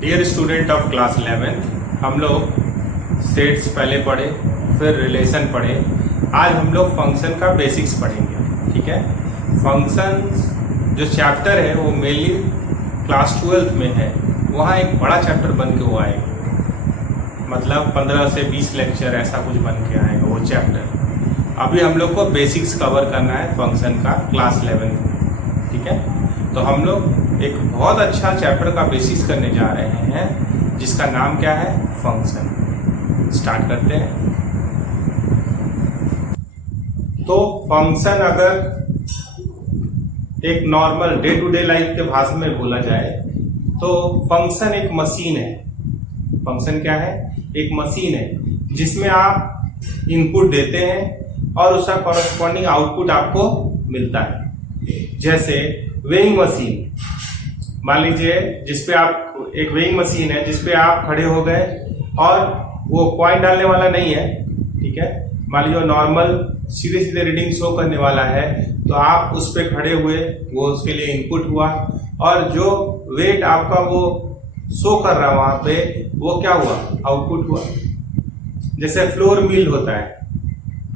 Dear student of class 11, हम लोग sets पहले पढ़े, फिर रिलेशन पढ़े। आज हम लोग फंक्शन का बेसिक्स पढ़ेंगे। ठीक है, फंक्शंस जो चैप्टर है वो मेनली क्लास 12th में है। वहाँ एक बड़ा चैप्टर बन के वो आएगा, मतलब 15 से 20 लेक्चर ऐसा कुछ बन के आएगा वो चैप्टर। अभी हम लोग को बेसिक्स कवर करना है फंक्शन का क्लास 11 में। ठीक है, तो हम लोग एक बहुत अच्छा चैप्टर का बेसिक्स करने जा रहे हैं जिसका नाम क्या है, फंक्शन। स्टार्ट करते हैं। तो फंक्शन अगर एक normal day to day life के भाषा में बोला जाए तो फंक्शन एक मशीन है। फंक्शन क्या है? एक मशीन है जिसमें आप इनपुट देते हैं और उसका कॉरस्पॉन्डिंग आउटपुट आपको मिलता है। जैसे वेइंग मशीन, मान लीजिए जिसपे आप एक वेइंग मशीन है जिसपे आप खड़े हो गए और वो पॉइंट डालने वाला नहीं है। ठीक है, मान लीजिए नॉर्मल सीधे सीधे रीडिंग शो करने वाला है, तो आप उस पे खड़े हुए, वो उसके लिए इनपुट हुआ और जो वेट आपका वो शो कर रहा है वहां पे, वो क्या हुआ, आउटपुट हुआ। जैसे फ्लोर मिल होता है,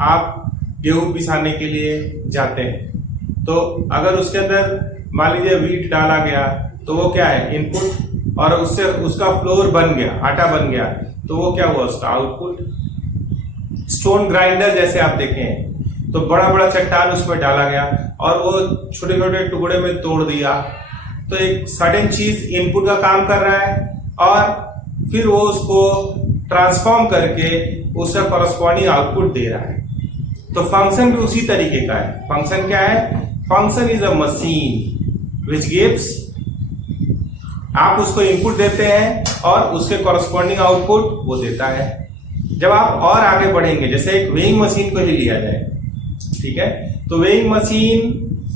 आप गेहूं पिसाने के लिए जाते हैं, तो अगर उसके अंदर मान लीजिए व्हीट डाला गया तो वो क्या है, इनपुट, और उससे उसका फ्लोर बन गया, आटा बन गया, तो वो क्या हुआ, उसका आउटपुट। स्टोन ग्राइंडर जैसे आप देखें तो बड़ा बड़ा चट्टान उसमें डाला गया और वो छोटे छोटे टुकड़े में तोड़ दिया, तो एक सडन चीज इनपुट का काम कर रहा है और फिर वो उसको ट्रांसफॉर्म करके उसका कॉरस्पॉन्डिंग आउटपुट दे रहा है। तो फंक्शन भी उसी तरीके का है। फंक्शन क्या है? Function is a machine which gives, आप उसको इनपुट देते हैं और उसके कॉरस्पॉन्डिंग आउटपुट वो देता है। जब आप और आगे बढ़ेंगे, जैसे एक वेइंग मशीन को ही लिया जाए, ठीक है, तो वेइंग मशीन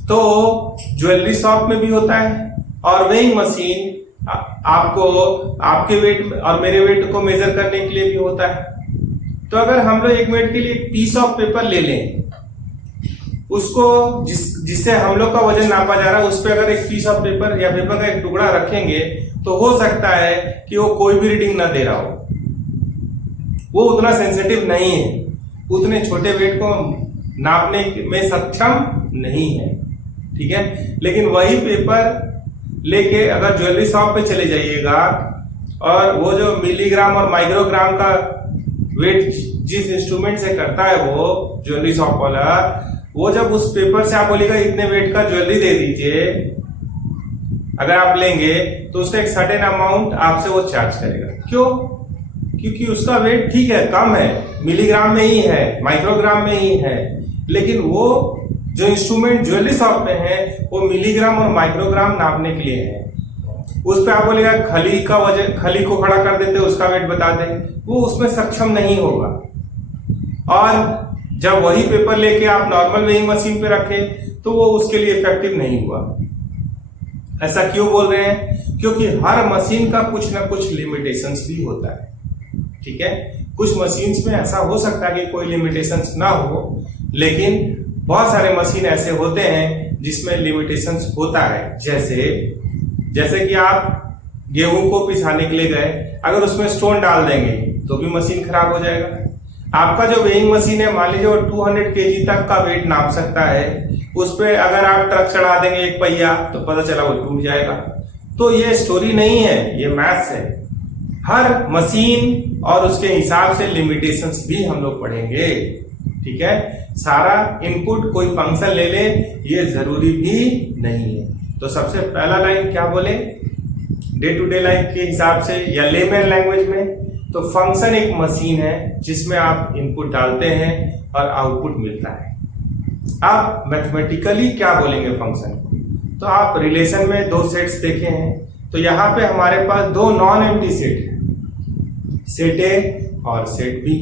तो ज्वेलरी शॉप में भी होता है और वेइंग मशीन आपको आपके वेट और मेरे वेट को मेजर करने के लिए भी होता है। तो अगर हम लोग एक मिनट के लिए एक पीस ऑफ पेपर ले लें, उसको जिससे हम लोग का वजन नापा जा रहा है, उस पर अगर एक पीस ऑफ पेपर या पेपर का एक टुकड़ा रखेंगे तो हो सकता है कि वो कोई भी रीडिंग ना दे रहा हो, वो उतना सेंसिटिव नहीं है, उतने छोटे वेट को नापने में सक्षम नहीं है। ठीक है, लेकिन वही पेपर लेके अगर ज्वेलरी शॉप पे चले जाइएगा और वो जो मिलीग्राम और माइक्रोग्राम का वेट जिस इंस्ट्रूमेंट से करता है वो ज्वेलरी शॉप वाला, वो जब उस पेपर से आप बोलेगा इतने वेट का ज्वेलरी दे दीजिए, अगर आप लेंगे तो उसका एक सर्टेन अमाउंट आपसे वो चार्ज करेगा। क्यों? क्योंकि उसका वेट ठीक है, कम है, मिलीग्राम में ही है, माइक्रोग्राम में ही है, लेकिन वो जो इंस्ट्रूमेंट ज्वेलरी शॉप में है वो मिलीग्राम और माइक्रोग्राम नापने के लिए है। उस पर आप बोलेगा खली का वजन, खली को खड़ा कर देते उसका वेट बता दें, वो उसमें सक्षम नहीं होगा। और जब वही पेपर लेके आप नॉर्मल वेइंग मशीन पे रखें तो वो उसके लिए इफेक्टिव नहीं हुआ। ऐसा क्यों बोल रहे हैं? क्योंकि हर मशीन का कुछ ना कुछ लिमिटेशंस भी होता है। ठीक है, कुछ मशीन्स में ऐसा हो सकता है कि कोई लिमिटेशंस ना हो, लेकिन बहुत सारे मशीन ऐसे होते हैं जिसमें लिमिटेशंस होता है। जैसे कि आप गेहूं को पिसाने के लिए गए, अगर उसमें स्टोन डाल देंगे तो भी मशीन खराब हो जाएगा। आपका जो वेइंग मशीन है, मान लीजिए वो 200 kg तक का वेट नाप सकता है, उस पर अगर आप ट्रक चढ़ा देंगे एक पहिया तो पता चला वो टूट जाएगा। तो ये स्टोरी नहीं है, ये मैथ्स है। हर मशीन और उसके हिसाब से लिमिटेशंस भी हम लोग पढ़ेंगे। ठीक है, सारा इनपुट कोई फंक्शन ले ले ये जरूरी भी नहीं है। तो सबसे पहला लाइन क्या बोले, डे टू डे लाइफ के हिसाब से या लेमैन लैंग्वेज में, तो फंक्शन एक मशीन है जिसमें आप इनपुट डालते हैं और आउटपुट मिलता है। आप मैथमेटिकली क्या बोलेंगे फंक्शन को? तो आप रिलेशन में दो सेट्स देखे हैं, तो यहाँ पे हमारे पास दो नॉन एम्प्टी सेट है, सेट ए और सेट बी।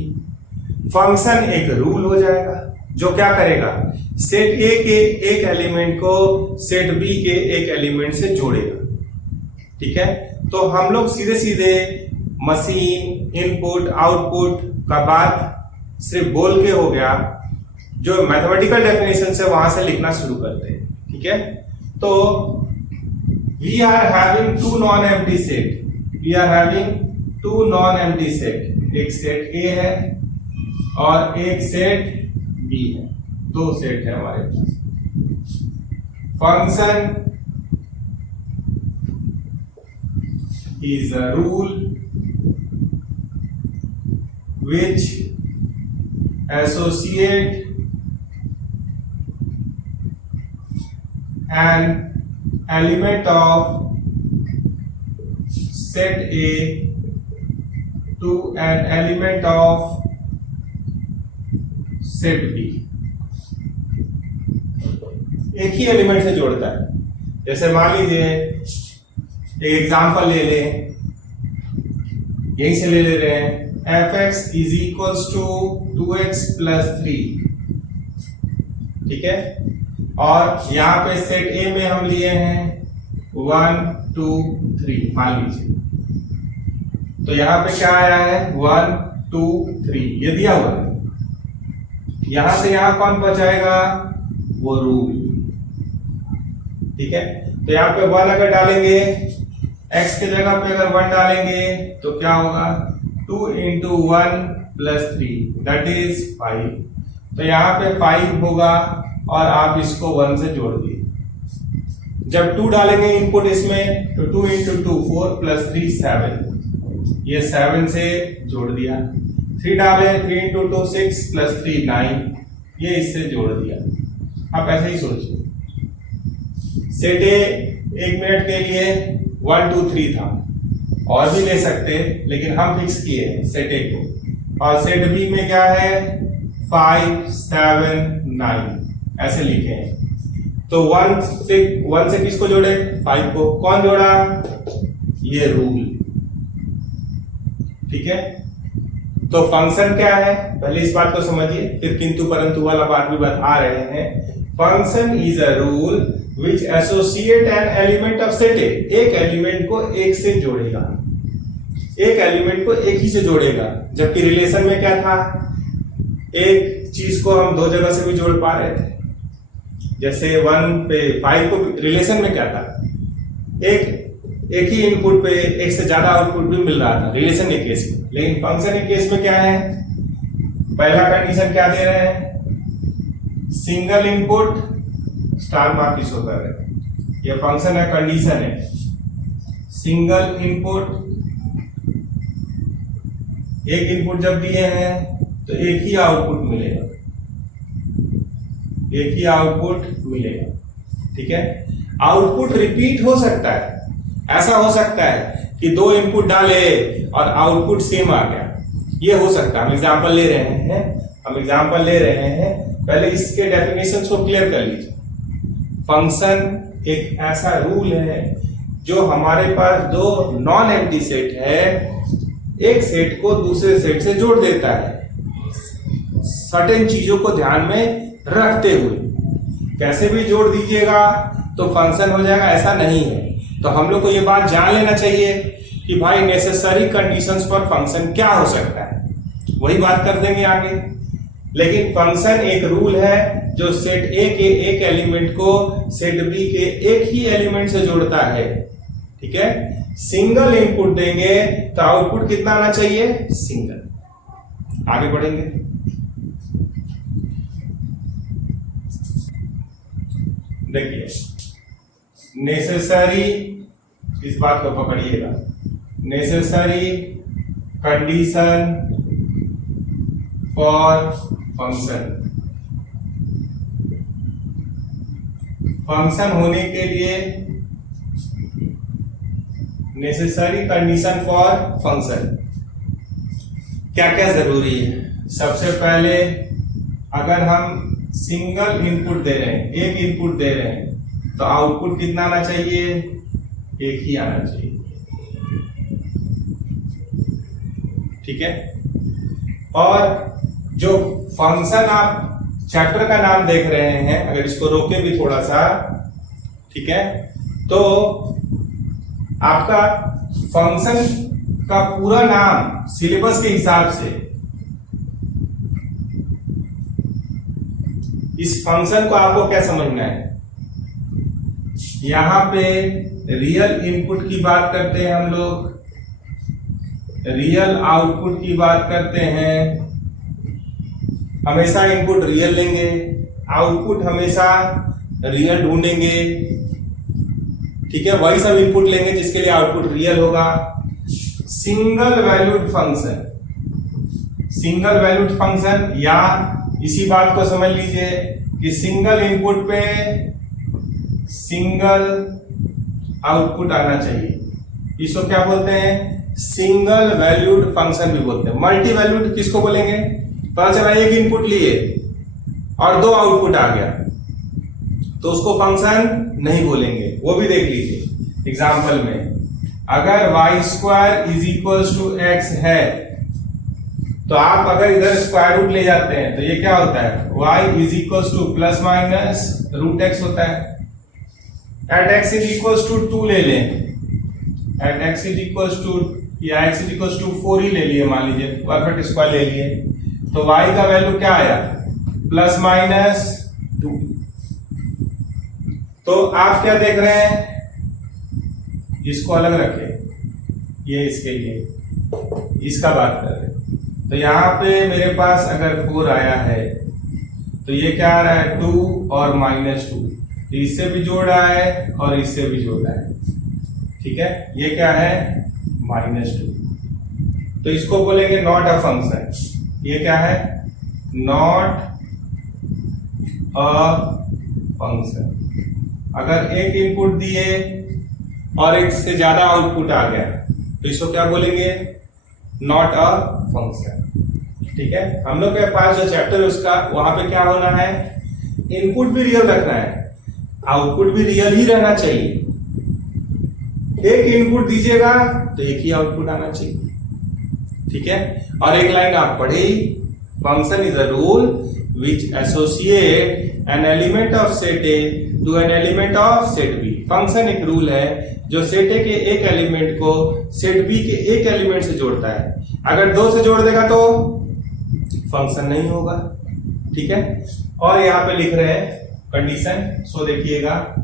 फंक्शन एक रूल हो जाएगा जो क्या करेगा, सेट ए के एक एलिमेंट को सेट बी के एक एलिमेंट से जोड़ेगा। ठीक है, तो हम लोग सीधे सीधे मशीन, इनपुट, आउटपुट का बात सिर्फ बोल के हो गया, जो मैथमेटिकल डेफिनेशन से वहां से लिखना शुरू करते हैं। ठीक है, तो we are having two non empty set, we are having two non empty set, एक सेट ए है और एक सेट बी है, दो सेट है हमारे पास। Function is a rule which associate an element of set A to an element of set B। एक ही एलिमेंट से जोड़ता है। जैसे मान लीजिए एक एग्जाम्पल ले लें, यहीं से ले रहे हैं, f x is equals to 2x plus 3, ठीक है। और यहाँ पे सेट ए में हम लिए हैं 1 2 3 मान लीजिए, तो यहाँ पे क्या आया है 1 2 3, ये दिया हुआ है। यहां से यहां कौन बचाएगा, वो रूल, ठीक है। तो यहाँ पे 1 अगर डालेंगे, x की जगह पे अगर 1 डालेंगे तो क्या होगा 2 into 1 plus 3 that is 5। तो यहाँ पे 5 होगा और आप इसको 1 से जोड़ दिए। जब 2 डालेंगे इनपुट इसमें तो 2 into 2 4 plus 3 7, ये 7 से जोड़ दिया। 3 डाले 3 into 2 6 plus 3 9, ये इससे जोड़ दिया। आप ऐसे ही सोचिए, सेट ए 1 मिनट के लिए 1 2 3 था, और भी ले सकते लेकिन हम फिक्स किए सेट ए को। और सेट बी में क्या है 5 7 9 ऐसे लिखे हैं। तो 1 से किसको जोड़े, 5 को। कौन जोड़ा, ये रूल, ठीक है। तो फंक्शन क्या है, पहले इस बात को समझिए, फिर किंतु परंतु वाला बात भी बता रहे हैं। Function is a rule which associate an element of set A, एक एलिमेंट को एक से जोड़ेगा, एक एलिमेंट को एक ही से जोड़ेगा। जबकि रिलेशन में क्या था, एक चीज को हम दो जगह से भी जोड़ पा रहे थे। जैसे 1 पे 5 को रिलेशन में क्या था, एक ही इनपुट पे एक से ज्यादा आउटपुट भी मिल रहा था रिलेशन के केस में। लेकिन फंक्शन के केस में क्या है, पहला कंडीशन क्या दे रहे हैं, सिंगल इनपुट स्टार मार्क इस होता है, ये फंक्शन है, कंडीशन है, सिंगल इनपुट, एक इनपुट जब दिए हैं तो एक ही आउटपुट मिलेगा, एक ही आउटपुट मिलेगा, ठीक है। आउटपुट रिपीट हो सकता है, ऐसा हो सकता है कि 2 इनपुट डाले और आउटपुट सेम आ गया, ये हो सकता है। हम एग्जांपल ले रहे हैं, पहले इसके डेफिनेशन को क्लियर कर लीजिए। फंक्शन एक ऐसा रूल है जो हमारे पास 2 नॉन एम्प्टी सेट है, एक सेट को दूसरे सेट से जोड़ देता है, सर्टेन चीजों को ध्यान में रखते हुए। कैसे भी जोड़ दीजिएगा तो फंक्शन हो जाएगा, ऐसा नहीं है। तो हम लोग को ये बात जान लेना चाहिए कि भाई नेसेसरी कंडीशंस फॉर फंक्शन क्या हो सकता है, वही बात कर देंगे आगे। लेकिन फंक्शन एक रूल है जो सेट ए के एक एलिमेंट को सेट बी के एक ही एलिमेंट से जोड़ता है, ठीक है। सिंगल इनपुट देंगे तो आउटपुट कितना आना चाहिए, सिंगल। आगे बढ़ेंगे, देखिए नेसेसरी, इस बात को पकड़िएगा, necessary condition for function. Function होने के लिए नेसेसरी कंडीशन फॉर फंक्शन क्या क्या जरूरी है। सबसे पहले अगर हम सिंगल इनपुट दे रहे हैं, एक इनपुट दे रहे हैं, तो आउटपुट कितना आना चाहिए, एक ही आना चाहिए, ठीक है। और जो फंक्शन आप चैप्टर का नाम देख रहे हैं, अगर इसको रोके भी थोड़ा सा, ठीक है, तो आपका फंक्शन का पूरा नाम सिलेबस के हिसाब से इस फंक्शन को आपको क्या समझना है। यहां पे रियल इनपुट की बात करते हैं हम लोग, रियल आउटपुट की बात करते हैं, हमेशा इनपुट रियल लेंगे, आउटपुट हमेशा रियल ढूंढेंगे, ठीक है, वही सब इनपुट लेंगे जिसके लिए आउटपुट रियल होगा। Single valued function, single valued function, या इसी बात को समझ लीजिए कि सिंगल इनपुट पे सिंगल आउटपुट आना चाहिए, इसको क्या बोलते हैं? सिंगल वैल्यूड फंक्शन भी बोलते हैं। मल्टी वैल्यूड किसको बोलेंगे? पता चला एक इनपुट लिए और दो आउटपुट आ गया तो उसको फंक्शन नहीं बोलेंगे, वो भी देख लीजिए एग्जाम्पल में। अगर y square is equal to x है तो आप अगर इधर स्क्वायर रूट ले जाते हैं तो ये क्या होता है? y is equal to plus minus root x होता है। At x is equal to 2 ले लें, at x is equal to या x इज इक्वल टू 4 ही ले लिए, मान लीजिए परफेक्ट स्क्वायर ले लिए, तो y का वैल्यू क्या आया? Plus minus 2। तो आप क्या देख रहे हैं? इसको अलग रखें, ये इसके लिए, इसका बात कर रहे हैं। तो यहाँ पे मेरे पास अगर 4 आया है तो ये क्या आ रहा है? 2 और -2, तो इससे भी जोड़ रहा है और इससे भी जोड़ रहा है, ठीक है, ये क्या है? -2। तो इसको बोलेंगे नॉट अ फंक्शन। ये क्या है? Not a function. अगर एक इनपुट दिए और एक से ज्यादा आउटपुट आ गया तो इसको क्या बोलेंगे? नॉट अ फंक्शन, ठीक है। हम लोग के पास जो चैप्टर है उसका वहां पे क्या होना है? इनपुट भी रियल रखना है, आउटपुट भी रियल ही रहना चाहिए। एक इनपुट दीजिएगा तो एक ही आउटपुट आना चाहिए, ठीक है। और एक लाइन आप पढ़े ही, function is a rule which associate an element of set A to an element of set B। Function एक रूल है जो सेट ए के एक एलिमेंट को सेट बी के एक एलिमेंट से जोड़ता है। अगर 2 से जोड़ देगा तो फंक्शन नहीं होगा, ठीक है। और यहां पे लिख रहे हैं कंडीशन, सो देखिएगा,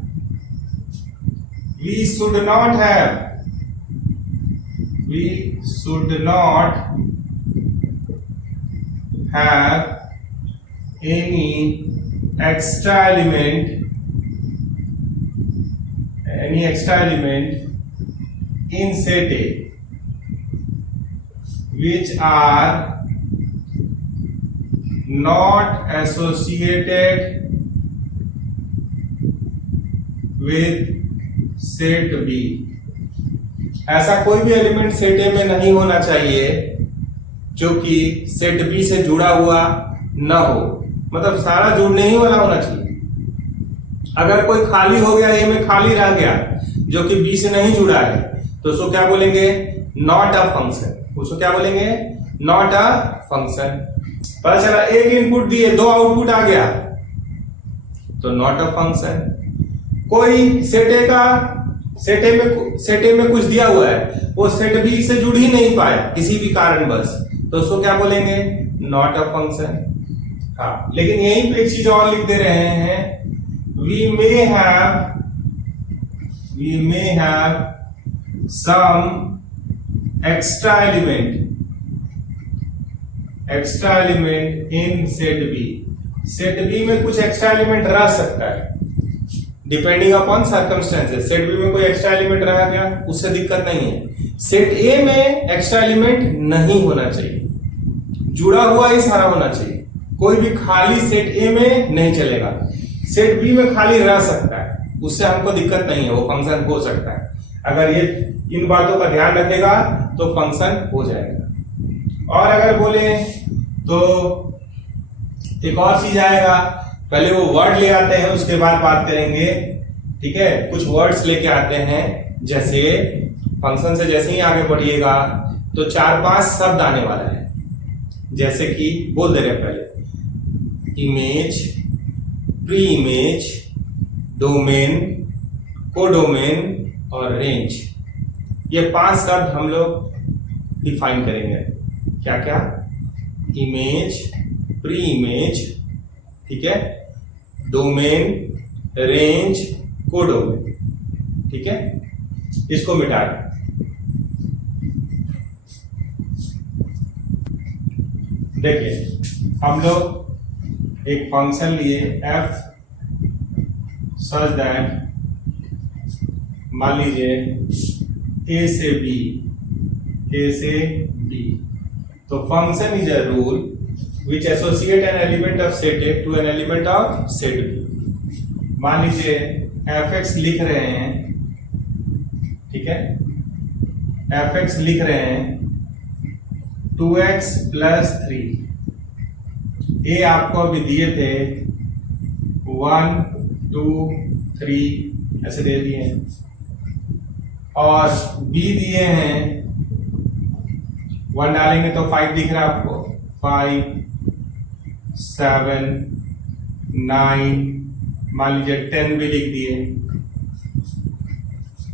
we should not have any extra element in set A which are not associated with set B। ऐसा कोई भी एलिमेंट सेट ए में नहीं होना चाहिए जो कि सेट बी से जुड़ा हुआ न हो, मतलब सारा जुड़ने ही वाला होना चाहिए। अगर कोई खाली हो गया, ए में खाली रह गया जो कि बी से नहीं जुड़ा है, तो उसको क्या बोलेंगे? Not a function. उसको क्या बोलेंगे? Not a function. पता चला एक इनपुट दिए, 2 आउटपुट आ गया तो नॉट अ फंक्शन। कोई सेट ए में कुछ दिया हुआ है, वो सेट बी से जुड़ ही नहीं पाया किसी भी कारणवश, तो उसको क्या बोलेंगे? Not a function. हाँ, लेकिन यहीं पे एक चीज और लिख दे रहे हैं, we may have some extra element in set B। Set B में कुछ एक्स्ट्रा एलिमेंट रह सकता है depending upon circumstances. Set B में कोई एक्स्ट्रा एलिमेंट रह गया, उससे दिक्कत नहीं है। सेट ए में एक्स्ट्रा एलिमेंट नहीं होना चाहिए, जुड़ा हुआ ही सारा होना चाहिए। कोई भी खाली सेट ए में नहीं चलेगा, सेट बी में खाली रह सकता है, उससे हमको दिक्कत नहीं है, वो फंक्शन हो सकता है। अगर ये इन बातों का ध्यान रखेगा तो फंक्शन हो जाएगा। और अगर बोले तो एक और चीज आएगा, पहले वो वर्ड ले आते हैं उसके बाद बात करेंगे, ठीक है। कुछ वर्ड्स लेके आते हैं, जैसे फंक्शन से जैसे ही आगे बढ़िएगा तो 4-5 शब्द आने वाला है, जैसे कि बोल दे रहे हैं पहले, image, pre image, domain, codomain और रेंज। ये 5 शब्द हम लोग डिफाइन करेंगे। क्या क्या? इमेज, प्री इमेज, ठीक है, डोमेन, रेंज, कोडोमेन, ठीक है। इसको मिटा दें। देखिए हम लोग एक फंक्शन लिए f सच दैट मान लीजिए a से b, तो function is a rule which associate an element of set A to an element of set B. मान लीजिए f(x) लिख रहे हैं, ठीक है, f(x) लिख रहे हैं 2x + 3। ए आपको अभी दिए थे 1 2 3 ऐसे दे दिए हैं, और बी दिए हैं 1 डालेंगे तो 5 दिख रहा है आपको, 5 7 9, मान लीजिए 10 भी लिख दिए,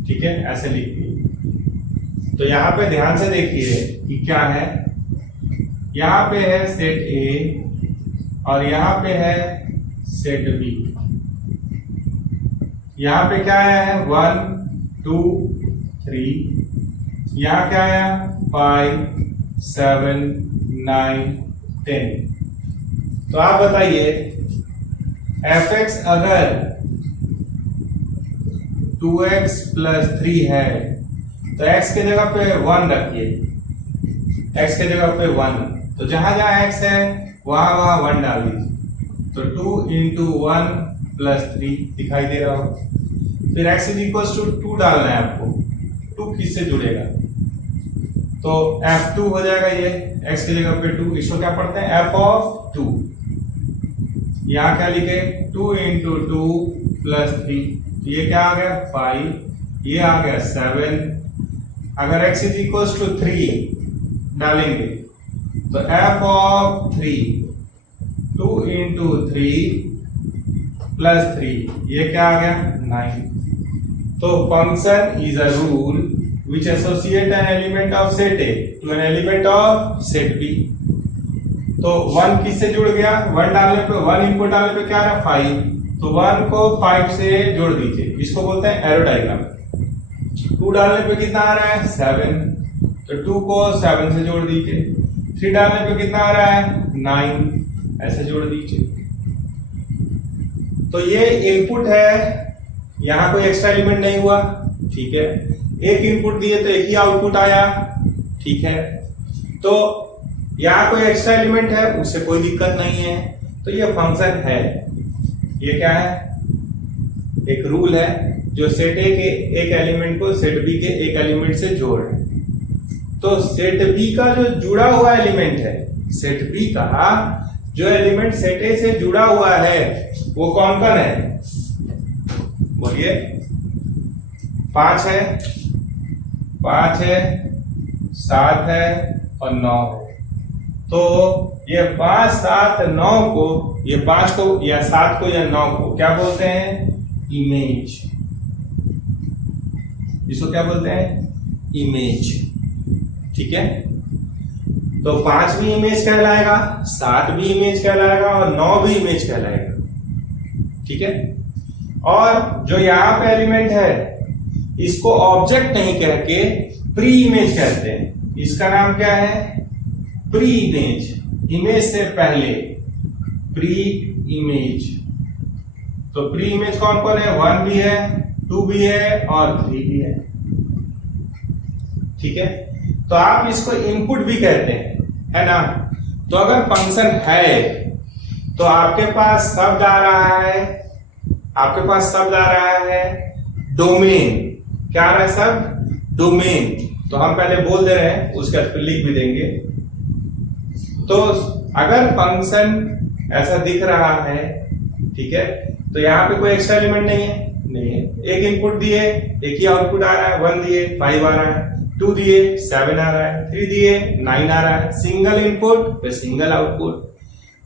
ठीक है, ऐसे लिख दिए। तो यहां पे ध्यान से देखिए कि क्या है, यहां पे है सेट ए और यहां पे है सेट बी। यहां पे क्या आया है 1 2 3, यहां क्या आया 5 7 9 10। तो आप बताइए f(x) अगर 2x + 3 है तो x के जगह पे 1 रखिए, x के जगह पे 1, तो जहां जहां x है वहां वहां 1 डाल दीजिए, तो 2 × 1 + 3 दिखाई दे रहा हो। फिर x = 2 डालना है आपको, 2 किससे जुड़ेगा, तो f2 हो जाएगा, ये x की जगह पे 2, इसको क्या पढ़ते हैं f(2). यहां क्या लिखे 2 × 2 + 3, ये क्या आ गया 5, ये आ गया 7। अगर x = 3 डालेंगे तो f(3) 2 × 3 + 3, ये क्या आ गया 9। तो function is a rule which associate an element of set A to an element of set B. तो 1 किससे जुड़ गया, 1 डालने पे, 1 इनपुट डालने पे क्या आ रहा 5, तो 1 को 5 से जोड़ दीजिए, इसको बोलते हैं एरो डायग्राम। 2 डालने पे कितना आ रहा है 7, तो 2 को 7 से जोड़ दीजिए। 3 डालने पे कितना आ रहा है 9, ऐसे जोड़ दीजिए। तो ये इनपुट है, यहां कोई एक्स्ट्रा एलिमेंट नहीं हुआ, ठीक है, एक इनपुट दिए तो एक ही आउटपुट आया, ठीक है। तो यहां कोई एक्स्ट्रा एलिमेंट है उससे कोई दिक्कत नहीं है, तो ये फंक्शन है। ये क्या है, एक रूल है जो सेट ए के एक एलिमेंट को सेट बी के एक एलिमेंट से जोड़ रहे हैं। तो सेट बी का जो जुड़ा हुआ एलिमेंट है, सेट बी का जो एलिमेंट सेट ए से जुड़ा हुआ है वो कौन कौन है, बोलिए 5 है, 5 है, 7 है और 9 है। तो ये 5 7 9 को, ये 5 को या 7 को या 9 को क्या बोलते हैं, इमेज। इसको क्या बोलते हैं, इमेज, ठीक है। तो 5 भी इमेज कहलाएगा, 7 भी इमेज कहलाएगा और 9 भी इमेज कहलाएगा, ठीक है। और जो यहां पे एलिमेंट है इसको ऑब्जेक्ट नहीं कह के प्री इमेज कहते हैं। इसका नाम क्या है, प्री इमेज, इमेज से पहले, प्री इमेज। तो प्री इमेज कौन कौन है, 1 भी है, 2 भी है और 3 भी है, ठीक है। तो आप इसको इनपुट भी कहते हैं, है ना। तो अगर फंक्शन है तो आपके पास शब्द आ रहा है, आपके पास शब्द आ रहा है डोमेन। क्या आ रहा है शब्द, डोमेन। तो हम पहले बोल दे रहे हैं, उसके बाद फिर लिख भी देंगे। तो अगर फंक्शन ऐसा दिख रहा है, ठीक है, तो यहाँ पे कोई एक्स्ट्रा एलिमेंट नहीं है, एक इनपुट दिए एक ही आउटपुट आ रहा है, 1 दिए 5 आ रहा है, 2 दिए 7 आ रहा है, 3 दिए 9 आ रहा है, सिंगल इनपुट पे single output.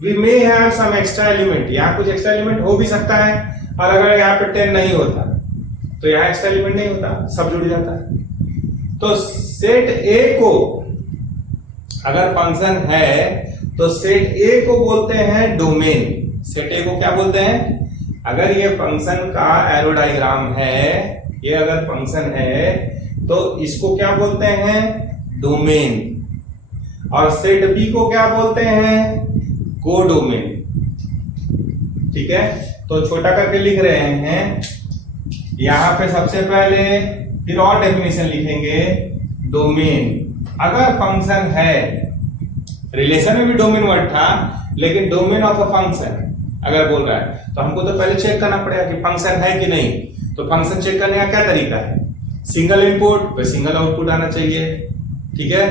We may have some extra element, यहाँ कुछ एक्स्ट्रा एलिमेंट हो भी सकता है, और अगर यहाँ पे 10 नहीं होता तो यहाँ एक्स्ट्रा एलिमेंट नहीं होता, सब जुड़ जाता है। तो सेट ए को अगर फंक्शन है तो सेट ए को बोलते हैं डोमेन। सेट ए को क्या बोलते हैं, अगर ये फंक्शन का एरो डायग्राम है, ये अगर फंक्शन है तो इसको क्या बोलते हैं, डोमेन। और सेट बी को क्या बोलते हैं? कोडोमेन। ठीक है, तो छोटा करके लिख रहे हैं यहां पे सबसे पहले, फिर और डेफिनेशन लिखेंगे। डोमेन अगर फंक्शन है, रिलेशन में भी डोमेन वर्ड था, लेकिन डोमेन ऑफ अ फंक्शन अगर बोल रहा है तो हमको तो पहले चेक करना पड़ेगा कि फंक्शन है कि नहीं। तो फंक्शन चेक करने का क्या तरीका है? सिंगल इनपुट पे सिंगल आउटपुट आना चाहिए। ठीक है,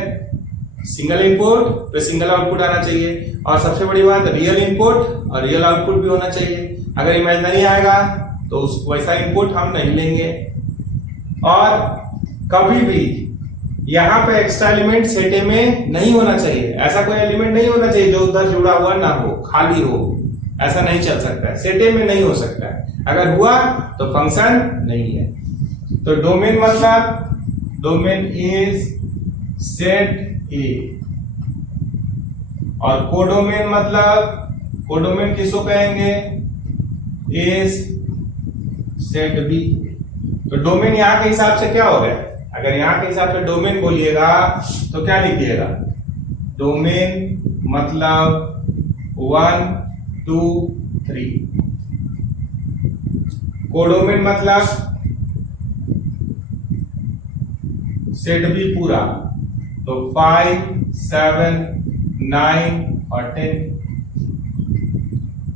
सिंगल इनपुट पे सिंगल आउटपुट आना चाहिए, और सबसे बड़ी बात रियल इनपुट और रियल आउटपुट भी होना चाहिए। अगर इमेजिनरी आएगा तो उस वैसा इनपुट हम नहीं लेंगे। और कभी भी यहाँ पे एक्स्ट्रा एलिमेंट सेट ए में नहीं होना चाहिए। ऐसा कोई एलिमेंट नहीं होना चाहिए जो उधर जुड़ा हुआ ना हो, खाली हो। ऐसा नहीं चल सकता है, सेट ए में नहीं हो सकता है। अगर हुआ तो फंक्शन नहीं है। तो डोमेन मतलब, डोमेन इज सेट ए। और कोडोमेन मतलब, कोडोमेन किसको कहेंगे? Is set B. तो डोमेन यहां के हिसाब से क्या हो गया? अगर यहां के हिसाब से डोमेन बोलिएगा तो क्या लिखिएगा? डोमेन मतलब 1 2 3। कोडोमेन मतलब सेट बी पूरा, तो 5 7 9 और 10।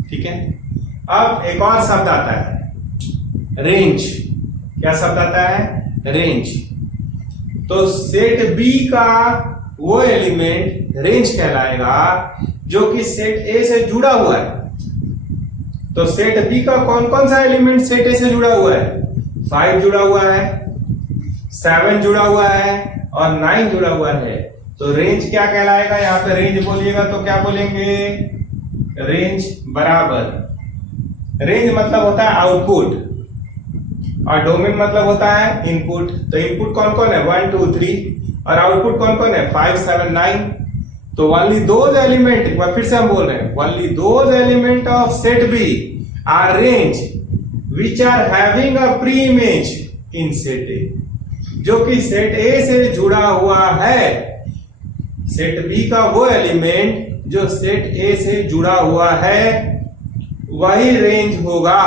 ठीक है, अब एक और शब्द आता है रेंज। क्या शब्द आता है? रेंज। तो सेट बी का वो एलिमेंट रेंज कहलाएगा जो कि सेट ए से जुड़ा हुआ है। तो सेट बी का कौन कौन सा एलिमेंट सेट ए से जुड़ा हुआ है? 5 जुड़ा हुआ है, 7 जुड़ा हुआ है और 9 जुड़ा हुआ है। तो रेंज क्या कहलाएगा? यहां पे रेंज बोलिएगा तो क्या बोलेंगे? रेंज बराबर, रेंज मतलब होता है आउटपुट और डोमेन मतलब होता है इनपुट। तो इनपुट कौन कौन है? 1 2 3, और आउटपुट कौन कौन है? 5 7 9। तो ओनली दोज एलिमेंट, फिर से हम बोल रहे हैं, only those element of set B are range which are having a pre image in set A. जो कि सेट ए से जुड़ा हुआ है। सेट बी का वो एलिमेंट जो सेट ए से जुड़ा हुआ है वही रेंज होगा।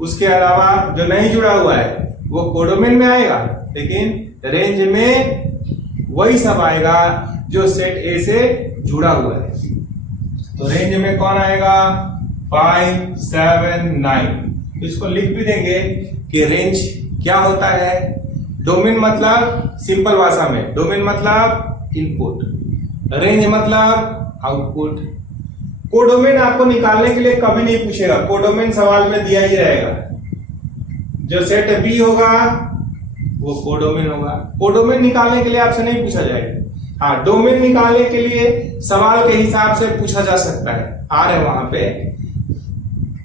उसके अलावा जो नहीं जुड़ा हुआ है वो कोडोमेन में आएगा, लेकिन रेंज में वही सब आएगा जो सेट ए से जुड़ा हुआ है। तो रेंज में कौन आएगा? 5 7 9। इसको लिख भी देंगे कि रेंज क्या होता है। डोमेन मतलब सिंपल भाषा में, डोमेन मतलब इनपुट, रेंज मतलब आउटपुट। कोडोमेन आपको निकालने के लिए कभी नहीं पूछेगा, कोडोमेन सवाल में दिया ही रहेगा। जो सेट बी होगा वो कोडोमेन होगा। कोडोमेन निकालने के लिए आपसे नहीं पूछा जाएगा। हाँ, डोमेन निकालने के लिए सवाल के हिसाब से पूछा जा सकता है, आ रहे वहां पे।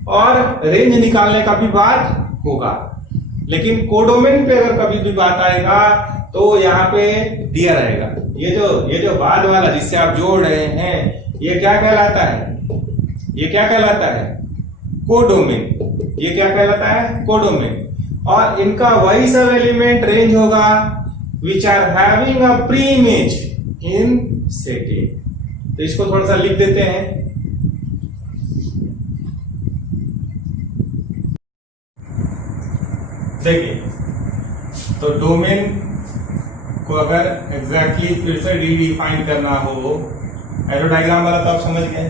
और रेंज निकालने का भी बात होगा, लेकिन कोडोमेन पे अगर कभी भी बात आएगा तो यहाँ पे दिया रहेगा। ये जो बाद वाला जिससे आप जोड़ रहे हैं, ये क्या कहलाता है? ये क्या कहलाता है? कोडोमेन। ये क्या कहलाता है? कोडोमेन। और इनका वही सब एलिमेंट रेंज होगा which are having a pre image in set A. तो इसको थोड़ा सा लिख देते हैं। देखिए, तो डोमेन को अगर एग्जैक्टली फिर से रीडिफाइन करना हो, एरो डायग्राम वाला तो आप समझ गए।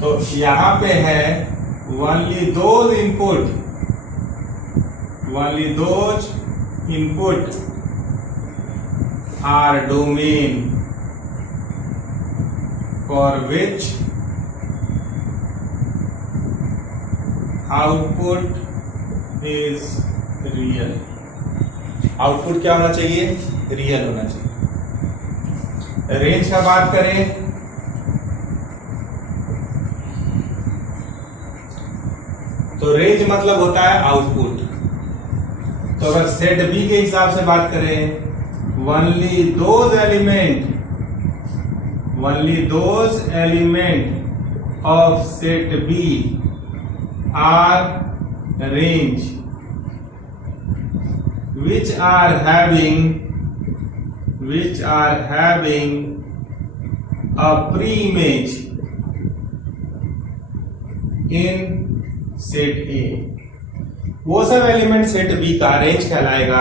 तो यहां पे है only those input are domain for which output is real. Output क्या होना चाहिए? रियल होना चाहिए। रेंज का बात करें तो रेंज मतलब होता है आउटपुट। तो अगर सेट बी के हिसाब से बात करें, only those element of set B are range which are having a pre-image in set A, वो सब एलिमेंट सेट बी का रेंज कहलाएगा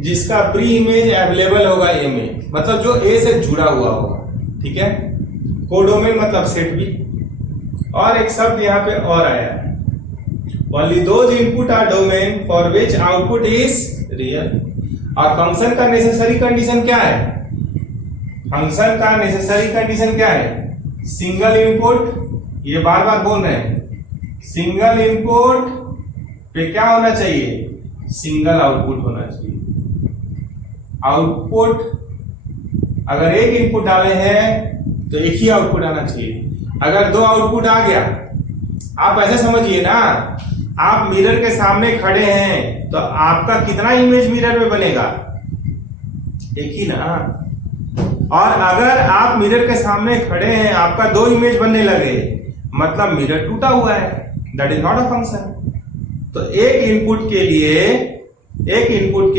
जिसका प्री इमेज अवेलेबल होगा ए में, मतलब जो ए से जुड़ा हुआ होगा। ठीक है, कोडोमेन मतलब सेट बी। और एक शब्द यहाँ पे और आया, only those input are domain for which output is real. और फंक्शन का नेसेसरी कंडीशन क्या है? फंक्शन का नेसेसरी कंडीशन क्या है? सिंगल इनपुट, ये बार बार बोल रहे हैं, सिंगल इनपुट पे क्या होना चाहिए? सिंगल आउटपुट होना चाहिए। आउटपुट अगर एक इनपुट डाले हैं तो एक ही आउटपुट आना चाहिए। अगर दो आउटपुट आ गया, आप ऐसे समझिए ना, आप मिरर के सामने खड़े हैं तो आपका कितना इमेज मिरर में बनेगा? एक ही ना। और अगर आप मिरर के सामने खड़े हैं, आपका दो इमेज बनने लगे, मतलब मिरर टूटा हुआ है, that is not a function. तो एक इनपुट के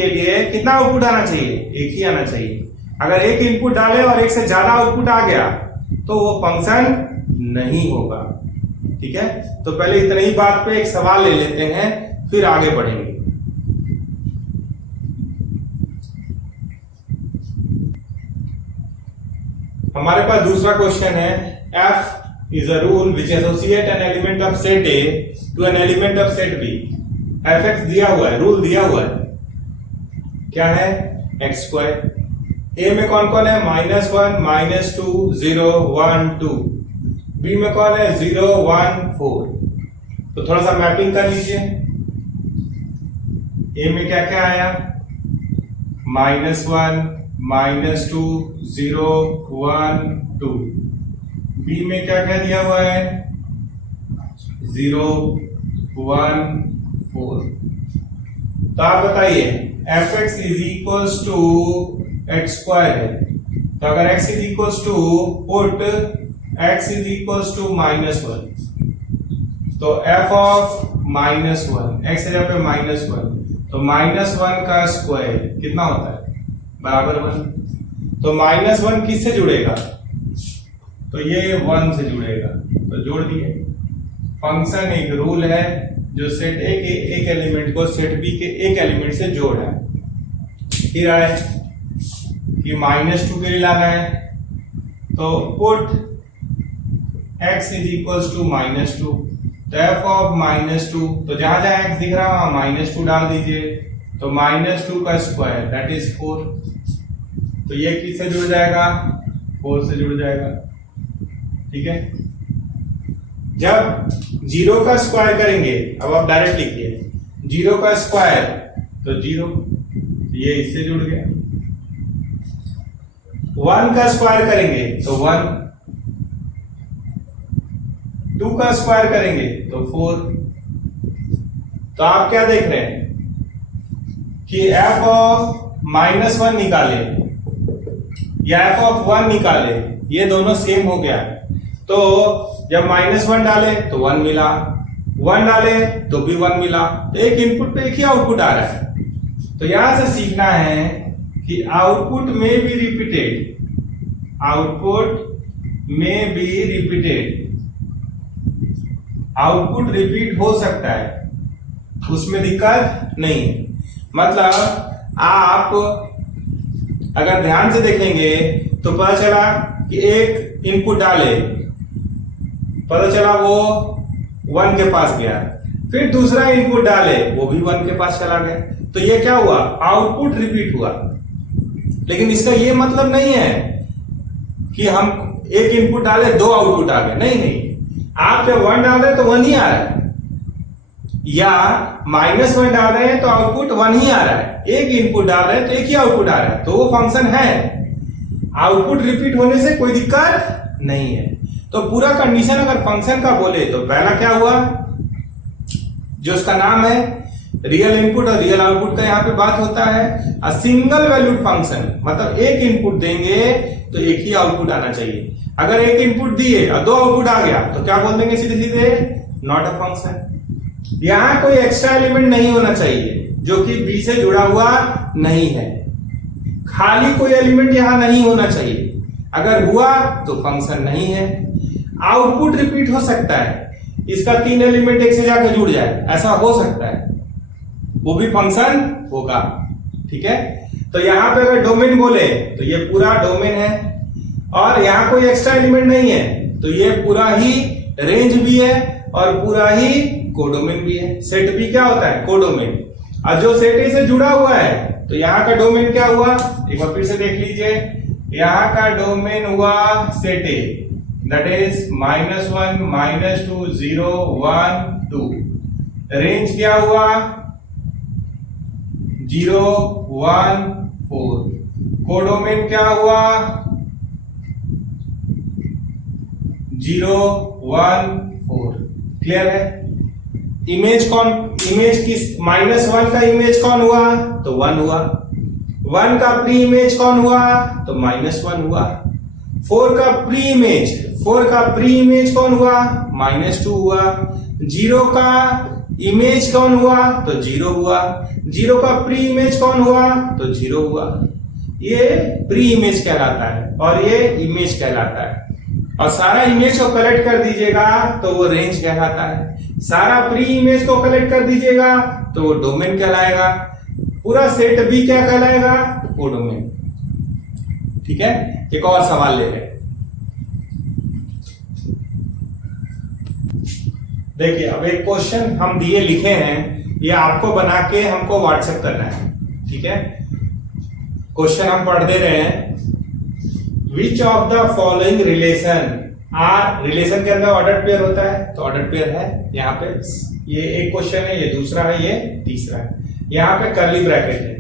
लिए कितना आउटपुट आना चाहिए? एक ही आना चाहिए। अगर एक इनपुट डाले और एक से ज्यादा आउटपुट आ गया तो वो फंक्शन नहीं होगा। ठीक है, तो पहले इतनी ही बात पे एक सवाल ले लेते हैं, फिर आगे बढ़ेंगे। हमारे पास दूसरा क्वेश्चन है, F is a rule which associate an element of set A to an element of set B. fx दिया हुआ है, रूल दिया हुआ है, क्या है? X square. ए में कौन कौन है? -1, -2, 0, 1, 2। बी में कौन है? 0, 1, 4। तो थोड़ा सा मैपिंग कर लीजिए। ए में क्या क्या आया? -1, -2, 0, 1, 2। बी में क्या क्या दिया हुआ है? 0, 1, 4। तो आप बताइए, fx is equals to x square है, तो अगर x is equals to put x is equals to -1, तो f ऑफ -1, x है यहाँ पे -1, तो -1 का स्क्वायर कितना होता है? बराबर 1। तो -1 किससे जुड़ेगा? तो ये 1 से जुड़ेगा, तो जोड़ दिए। फंक्शन एक रूल है जो सेट ए के एक एलिमेंट को सेट बी के एक एलिमेंट से जोड़ रहा है। फिर आए कि -2 के लिए लाना है, तो put x is equals to -2, तो f ऑफ -2, तो जहां जहां x दिख रहा है वहां -2 डाल दीजिए, तो -2 का स्क्वायर दैट इज 4। तो ये किससे जुड़ जाएगा? 4 से जुड़ जाएगा। ठीक है, जब 0 का स्क्वायर करेंगे, अब आप डायरेक्ट लिखिए 0 का स्क्वायर, तो 0, ये इससे जुड़ गया। 1 का स्क्वायर करेंगे तो 1, 2 का स्क्वायर करेंगे तो 4। तो आप क्या देख रहे हैं कि f ऑफ -1 निकाले या f ऑफ 1 निकाले, ये दोनों सेम हो गया। तो जब -1 डाले तो 1 मिला, 1 डाले तो भी 1 मिला, तो एक इनपुट पे एक ही आउटपुट आ रहा है। तो यहां से सीखना है कि आउटपुट में बी रिपीटेड, आउटपुट में बी रिपीटेड, आउटपुट रिपीट हो सकता है, उसमें दिक्कत नहीं है। मतलब आप अगर ध्यान से देखेंगे तो पता चला कि एक इनपुट डाले, पता चला वो 1 के पास गया, फिर दूसरा इनपुट डाले वो भी 1 के पास चला गया, तो ये क्या हुआ? आउटपुट रिपीट हुआ। लेकिन इसका ये मतलब नहीं है कि हम एक इनपुट डाले 2 आउटपुट आ गए, नहीं नहीं, आप जब 1 डाल रहे तो 1 ही आ रहा है, या -1 डाल रहे हैं तो आउटपुट 1 ही आ रहा है, एक इनपुट डाल रहे हैं तो एक ही आउटपुट आ रहा है, तो वो फंक्शन है। आउटपुट रिपीट होने से कोई दिक्कत नहीं है। तो पूरा कंडीशन अगर फंक्शन का बोले तो पहला क्या हुआ, जो उसका नाम है रियल इनपुट और रियल आउटपुट का यहाँ पे बात होता है। अ सिंगल वैल्यूड फंक्शन, मतलब एक इनपुट देंगे तो एक ही आउटपुट आना चाहिए। अगर एक इनपुट दिए और 2 आउटपुट आ गया तो क्या बोल देंगे सीधे सीधे? Not a function. यहां कोई एक्स्ट्रा एलिमेंट नहीं होना चाहिए जो कि बी से जुड़ा हुआ नहीं है, खाली कोई एलिमेंट यहां नहीं होना चाहिए। अगर हुआ तो फंक्शन नहीं है। आउटपुट रिपीट हो सकता है, इसका 3 एलिमेंट एक से जाकर जुड़ जाए, ऐसा हो सकता है, वो भी फंक्शन होगा। ठीक है, तो यहां पे अगर डोमेन बोले तो ये पूरा डोमेन है, और यहां कोई एक्स्ट्रा एलिमेंट नहीं है, तो ये पूरा ही रेंज भी है और पूरा ही कोडोमेन भी है। सेट बी क्या होता है? कोडोमेन। और जो सेट ए से जुड़ा हुआ है, तो यहाँ का डोमेन क्या हुआ? एक बार फिर से देख लीजिए, यहाँ का डोमेन हुआ set A, that is -1 -2 0 1 2। Range क्या हुआ? 0 1 4। कोडोमेन क्या हुआ? 0 1 4। क्लियर है? इमेज किस -1 का इमेज कौन हुआ? तो 1 हुआ। 1 का प्री इमेज कौन हुआ? तो -1 हुआ। 4 का प्री इमेज कौन हुआ? -2 हुआ। 0 का इमेज कौन हुआ? तो 0 हुआ। 0 का प्री इमेज कौन हुआ? तो 0 हुआ। ये प्री इमेज कहलाता है और ये इमेज कहलाता है। और सारा इमेज को कलेक्ट कर दीजिएगा तो वो रेंज कहलाता है। सारा प्री इमेज को कलेक्ट कर दीजिएगा तो वो डोमेन कहलाएगा। पूरा सेट बी क्या कहलाएगा? कोडोमेन। ठीक है, एक और सवाल ले लें। देखिए, अब एक क्वेश्चन हम दिए लिखे हैं, ये आपको बना के हमको व्हाट्सएप करना है। ठीक है, क्वेश्चन हम पढ़ दे रहे हैं। Which of the following relation are, relation के अंदर ऑर्डर पेयर होता है, तो ऑर्डर पेयर है यहाँ पे। ये एक क्वेश्चन है, ये दूसरा है, ये तीसरा है। यहाँ पे कर्ली ब्रैकेट है,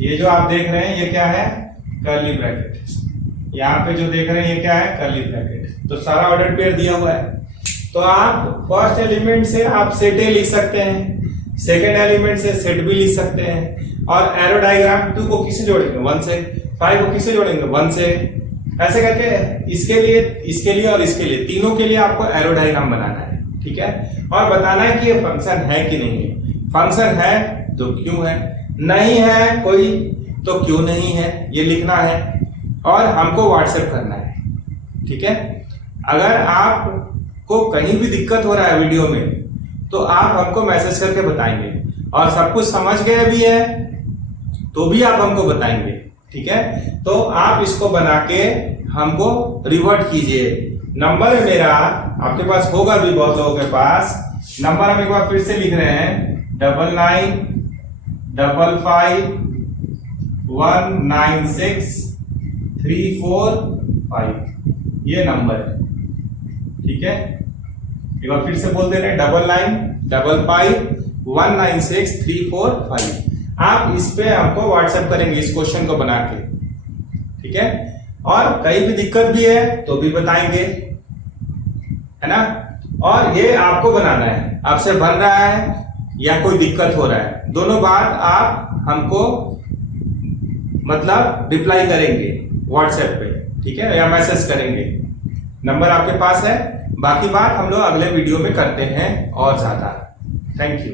ये जो आप देख रहे हैं ये क्या है? Curly bracket. यहाँ पे जो देख रहे हैं ये क्या है? Curly bracket. तो सारा ऑर्डर पेयर दिया हुआ है। तो आप फर्स्ट एलिमेंट से आप सेट ए लिख सकते हैं, सेकेंड एलिमेंट से सेट बी लिख सकते हैं, और एरो डायग्राम 2 को किससे जोड़ेंगे? 1 से। 5 को किससे जोड़ेंगे? 1 से। ऐसे करके इसके लिए और इसके लिए, तीनों के लिए आपको एरो डायग्राम बनाना है। ठीक है, और बताना है कि ये फंक्शन है कि नहीं है। फंक्शन है तो क्यों है, नहीं है कोई तो क्यों नहीं है, ये लिखना है और हमको व्हाट्सएप करना है। ठीक है, अगर आपको कहीं भी दिक्कत हो रहा है वीडियो में तो आप हमको मैसेज करके बताएंगे, और सब कुछ समझ गए भी है तो भी आप हमको बताएंगे। ठीक है, तो आप इसको बना के हमको रिवर्ट कीजिए। नंबर है मेरा, आपके पास होगा भी बहुत लोगों के पास। नंबर हम एक बार फिर से लिख रहे हैं, 99 55 196 345, ये नंबर है। ठीक है, एक बार फिर से बोल दे रहे हैं, 99 55 196 345। आप इस पे हमको व्हाट्सएप करेंगे इस क्वेश्चन को बना के। ठीक है, और कहीं भी दिक्कत भी है तो भी बताएंगे, है ना। और ये आपको बनाना है, आपसे बन रहा है या कोई दिक्कत हो रहा है, दोनों बात आप हमको मतलब रिप्लाई करेंगे व्हाट्सएप पे। ठीक है, या मैसेज करेंगे, नंबर आपके पास है। बाकी बात हम लोग अगले वीडियो में करते हैं और ज्यादा। Thank you.